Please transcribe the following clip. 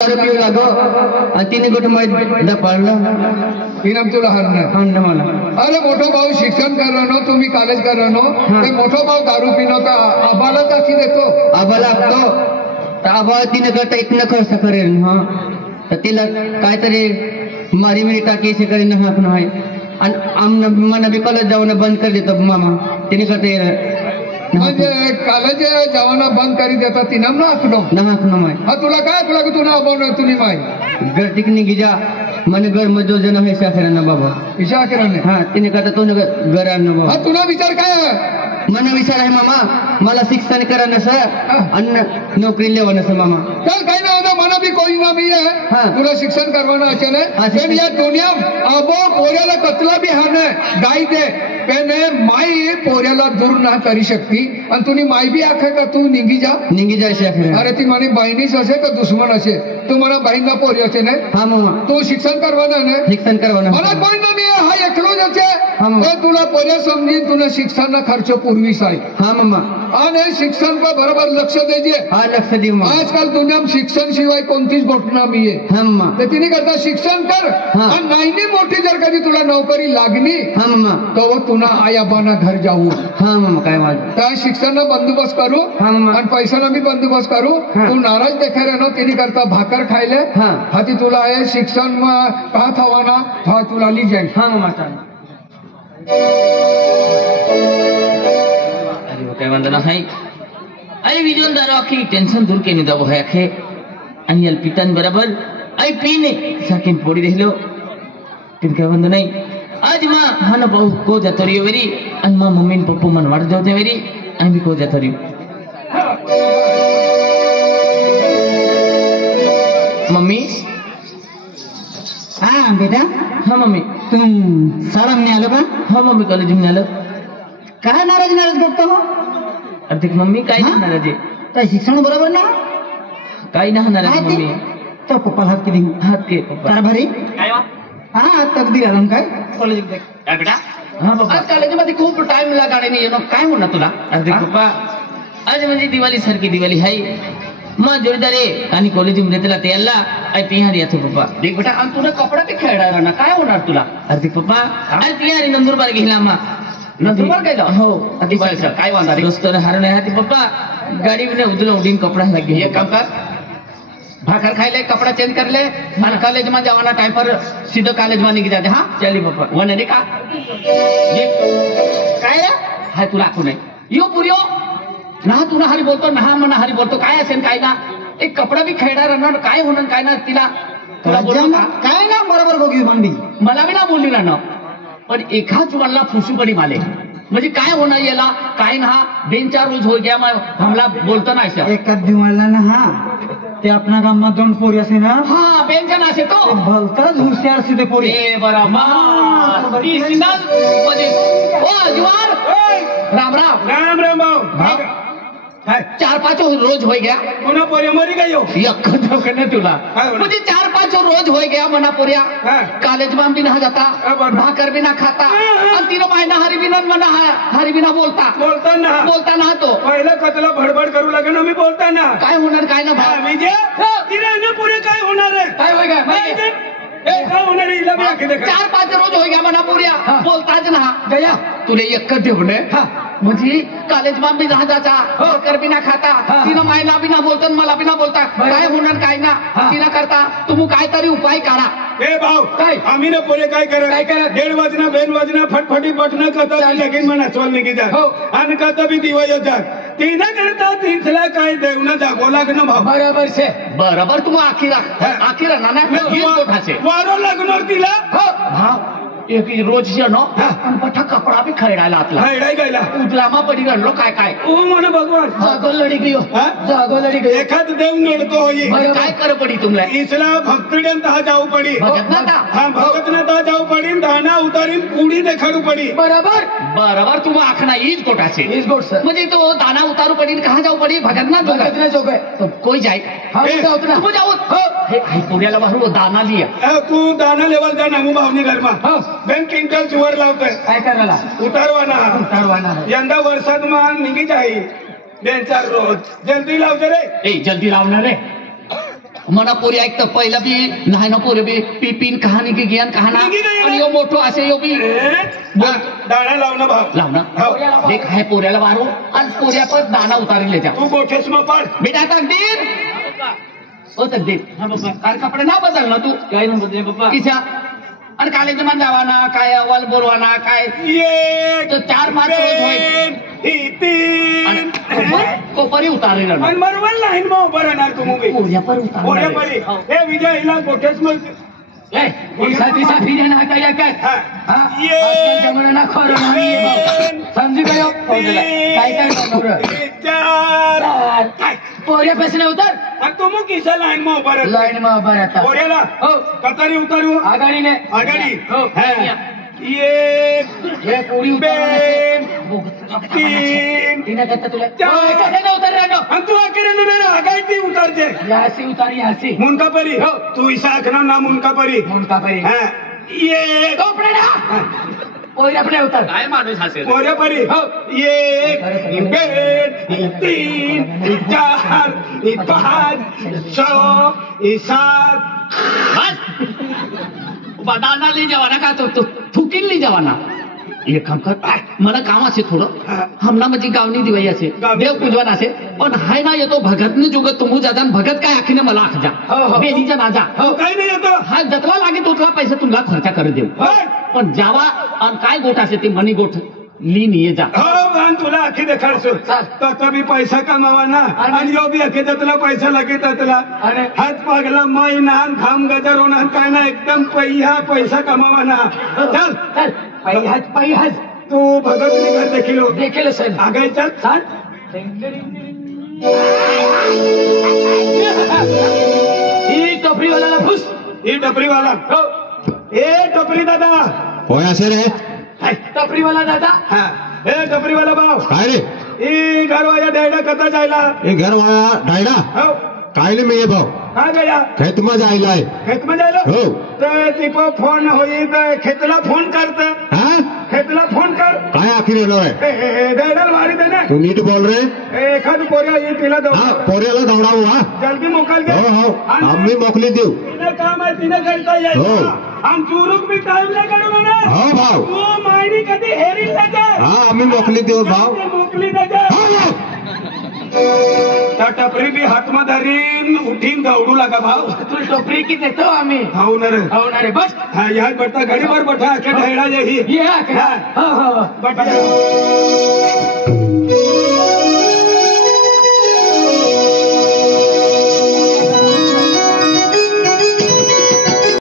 पिऊ लागो आणि तिने गोठ माहिती पाळलं इनाम तुला हरणं मला अरे मोठो भाऊ शिक्षण कर रहा तुम्ही कॉलेज कर रहा ते मोठो भाऊ दारू पिनो का आबाला टाकी देतो आबाला लागतो तर आबा तिने करता इतनं खर्च करेल हा तर तिला काहीतरी मारी मिरी टाकी असे करीन हा पण आहे आणि आमना बी कॉलेज जाऊन बंद कर देतो मामा तिने करता म्हणजे कॉलेज जवाना बंद करी देतात ती नाम ना आखनो माय हा तुला काय तुला की तुला अबवणार तुम्ही माय घर टिकनी गिजा मन घर मजो जन है शाखराना बाबा विचार कराने हा तिने करता तो घर आणणं बाबा हा तुला विचार काय आहे मन विचार आहे मामा मला शिक्षण करा नसं अन्न नोकरी लेवा नसं मामा चल काही ना होता मना भी कोई ना भी है तुला शिक्षण करवाना अचल है पण या दुनिया अबो पोऱ्याला कतला भी हाने गाई दे पेने माई पोऱ्याला दूर ना करी शकती आणि तुम्ही माई बी आखे का तू निघी जा शाखरा अरे ती म्हणे बहिणीच असे का दुश्मन असे तू मला बहीण पोरी असे नाही हा मामा तू शिक्षण करवाना नाही शिक्षण करवाना मला कोणी ना मी हा एकलोच असे मामा तुला पोऱ्या समजीन तुला शिक्षण खर्च पूर्वीच आहे हा मामा आणि शिक्षण का बरोबर लक्ष द्यायचे हा लक्ष देऊ आजकाल दुनियात शिक्षण शिवाय कोणतीच घटना मी आहे हा मामा तर तिने करता शिक्षण कर आणि नाही मोठी जर कधी तुला नोकरी लागली हा मामा तो तुला आयाबाना घर जाऊ हा मामा काय माझं त्या शिक्षण बंदोबस्त करू हा मामा आणि पैशाना बी बंदोबस्त करू तू नाराज देखाय ना तिने करता भाकर खायले हा ती तुला आहे शिक्षण पाहत हवा ना हा तुला ली जाईल हा मामा काय म्हणता नाही अरे विजन दारो आखी टेन्शन दूर केने दाबो है आखे आणि यल पितान बराबर आई पीने साकिन पोडी देहलो तिन काय म्हणता नाही आज मा हन बहु को जातो रियो वेरी आणि मा मम्मी न पप्पू मन वाट जाते वेरी आणि भी को जातो रियो मम्मी हाँ बेटा हाँ मम्मी तुम शाळा में आलो का हाँ मम्मी कॉलेज में आलो काय नाराज करतो हो अरे मम्मी काय नाही नाराज काय शिक्षण बरोबर ना काय नाही नाराज मम्मी तो पप्पा हात के हात के पप्पा कारभारी काय हा तकदीर आलं काय कॉलेज काय बेटा हाँ पप्पा आज कॉलेजमध्ये खूप टाइम लगाने नाही येणं काय होणार तुला अरे पप्पा आज म्हणजे दिवाळी सारखी दिवाळी आहे मग जोडीदारे आणि कॉलेजमध्ये त्याला त्याला तिहार येतो पप्पा देख बेटा आणि तुला कपडा ते खेळणार ना काय होणार तुला अरे पप्पा अरे तिहारी नंदुरबार गेला मा नंदुरबार गेला हो काय वांधा दोस्तर हारण आहे पप्पा गाडी में उदला उडीन कपड़ा लगे ये काम कर भाकर खाइले कपड़ा चेंज कर ले और कॉलेज में जावाना टाइम पर सीधे कॉलेज में निकल जाते हाँ चलिए पप्पा वने नहीं का ये काय रे हाय तुला आखू नाही यो पुरियो ना तुला हरी बोलतो ना मना हरी बोलतो काय असेल काय ना एक कपडा भी खेळणार राहणार काय होणार काय ना तिला तुला बोलतो का काय ना बरोबर बघू मांडी मला बी ना बोलली ना पण एकाच वाला फुसू पडी माले म्हणजे काय होणार याला काय ना तीन चार रोज हो गया मग हमला बोलतो ना ऐसा एकाच दिवाळला ना हा ते अपना गाम में दोन पोरी असे ना हाँ पेंशन असे तो भलताच हुशार से ते पोरी बरोबर ओ जुवार राम राम राम राम भाऊ 4-5 रोज हो गया पुन्हा पोरे मरी गयो तुला म्हणजे 4-5 रोज हो गया मना पोऱ्या कॉलेज में भी ना जाता भाकर भी ना खाता आणि तिला मायना हरी बिना मना हरी बिना बोलता ना तो पहिला कतला भडभड करू लागे ना मी बोलता ना काय होणार काय ना भाऊ तिने पुरे काय होणार आहे काय होय काय होणार आहे 4-5 रोज हो गया मना पोऱ्या बोलताच ना गया तुले एक ठेवणे म्हणजे कॉलेज में भी ना जाता भाकर भी ना खाता तिनं मायना भी ना बोलतो मला भी ना बोलता काय होणार काय ना तिला करता तुम्ही काहीतरी उपाय करा ए भाऊ काय आम्ही ना पोरे काय करा 1:30 वाजना 2 वाजना फटफटी बटणं कथा लगीन म्हणा चोल निघी जा आणि कथा बी दिवाळी जात तिनं करता तिथला काय देवना जागो लागणं भाऊ बरोबर तुम्ही आखिरा ना वारो लागणार तिला भाव एक रोज नो पठा कपड़ा भी खैडायला आतला गेला उजलामा पडी गणलो काय काय ओ मन भगवान जागो लडी गयो एखाद देव नडतो होई काय कर पडी तुमला इसला भक्तड्यान ता जाऊ पडी हां भगत ना ता जाऊ पडी दाना उतारीन पुडी देखाडू पडी बरोबर तुम आखना ईज गोटाचे ईज गोट म्हणजे तो दाना उतारू पडी कहां जाऊ पडी भगत ना जोगे तो कोई जाय तू जाऊ हे पुण्याला बाहेर दाना लिया तू दाना लेवल जा नामू भावनी घरमा बैंक क्विंटल जुवर लावतोय काय करायला उतारवाना यंदा वर्षात मान निघी जाई 2-4 रोज जल्दी लावते रे जल्दी लावणार रे मना पोरी ऐकतं पहिलं बी नाही ना पोरे बी पिपीन कहाणी की ज्ञान कहाणा आणि यो मोठो असे यो बी दाणा लावणं भाव लावणं देख आहे पोऱ्याला वारू आणि पोऱ्या पण दाना उतारले त्या तू गोठेस मग पाड बेटा तकदीर हो तकदीर कार कपडे ना बदल ना तू काय ना बदले पप्पा किसा आणि कॉलेज मध्ये जावाना काय अव्वल बोलवाना काय तो 4-5 रोज होईल कोपरी उतारे आणि बरोबर लाईन मग उभं राहणार तू मुंबई पोऱ्या पर उतारले हे विजय हिला गोठेस मग पोऱ्या पैसे उतर तू मग किसा लाईन मग उभं लाईन में उभा रहता पोऱ्याला कतारी उतारू आघाडी ने आघाडी हे पोरी तू आगायची उतारचे यासी उतारी यासी मुनका परी तू इसा आखना ना मुनका परी ये पोऱ्या पुढे उतर काय माणूस असेल पोऱ्या परी 1 2 3 4 5 6 7 बदाना ले जावाना का तो थुकीन ले जावाना एक काम कर मला काम असे थोडं हमला म्हणजे गावनी दिवाई असे देव पूजवान असे पण हाय ना येतो भगत ने जुगत तुमू जाता भगत काय आखीने मला आख जा बेनीच्या नाजा काही नाही येतो हा जतला लागे तोतला पैसा तुला खर्चा कर देऊ पण जावा आणि काय गोठ असे ते मनी गोठ लीन ये जा तुला आखी देखाडसो तसा बी पैसा कमावा ना आणि यो बी आखी तुला पैसा लागे तुला हात पागला माई नान खाम गजर होणार काय ना एकदम पैसा कमावा ना चल चल पैहाच तू भगत घर देखील सर आगाय चल चाल ही टपरीवाला फुस ही टपरीवाला ए टपरी दादा होय असे रे टपरीवाला दादा ए टपरीवाला भाव काय रे ई घरवाया डायडा कथा जायला हे घर वाया डायडा हो काय मी ये भाऊ काय गया खेत में जायला आहे खेत में जायला हो तर तिको फोन होई तर खेतला फोन करते हाँ खेतला फोन कर काय आखिर येलो आहे डायडा मारी देना तू नीट बोल रे एखाद पोऱ्या येईल तिला हा पोऱ्याला दौडावू हा जल्दी मोकल दे हो आम्ही मोकली देऊ तिने काम आहे तिने करता येईल हो हम चुरुक भी टाइम ले करू ना हो भाऊ तू मायनी कधी हेरी लगे हा आम्ही मोकली देऊ भाऊ मोकली दे हो त्या टपरी बी हातमा धरीन उठीन दौडू लागा भाऊ तू टोपरी की देतो आम्ही होणार बस हा या बट्टा घडीवर बठा अख्या ढेडा ही ये बटा